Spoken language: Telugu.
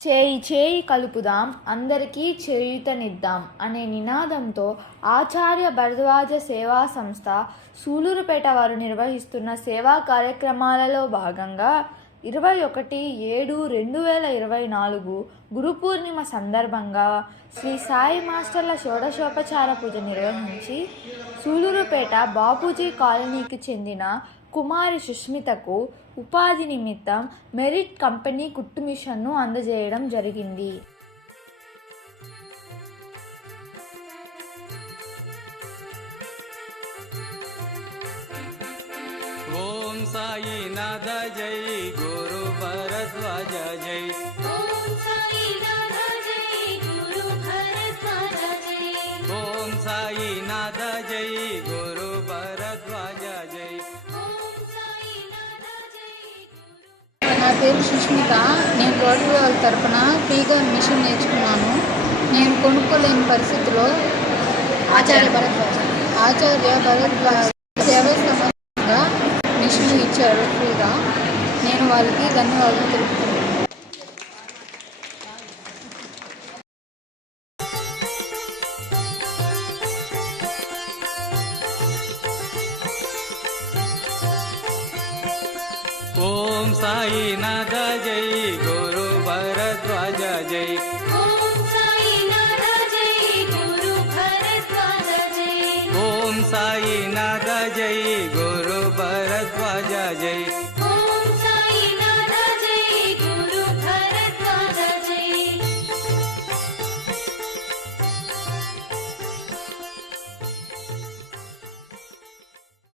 చేయి చేయి కలుపుదాం అందరికీ చేయూతనిద్దాం అనే నినాదంతో ఆచార్య భరద్వాజ సేవా సంస్థ సూలూరుపేట వారు నిర్వహిస్తున్న సేవా కార్యక్రమాలలో భాగంగా ఇరవై ఒకటి ఏడు రెండు వేల ఇరవై నాలుగు గురు పూర్ణిమ సందర్భంగా శ్రీ సాయి మాస్టర్ల షోడశోపచార పూజ నిర్వహించి సూలూరుపేట బాపూజీ కాలనీకి చెందిన కుమారి సుష్మితకు ఉపాధి నిమిత్తం మెరిట్ కంపెనీ కుట్టు మిషన్ను అందజేయడం జరిగింది. ఓం సాయి నాద జై ఓం సాయి నాద జై గురు భరద్వాజ జై. ఓం సాయి నాద జై నా పేరు సుష్మిత. నేను రోడ్డు వాళ్ళ తరపున ఫ్రీగా మిషన్ నేర్చుకున్నాను. నేను కొనుక్కోలేని పరిస్థితిలో ఆచార్య భరద్వాజ. ఆచార్య భరద్వాజ సేవ సంబంధంగా మిషన్ ఇచ్చారు ఫ్రీగా. నేను వాళ్ళకి ధన్యవాదాలు తెలుపుతున్నాను. ॐ साईनाथ जय गुरु भरद्वाज जय। ॐ साईनाथ जय गुरु भरद्वाज जय। ॐ साईनाथ जय गुरु भरद्वाज जय।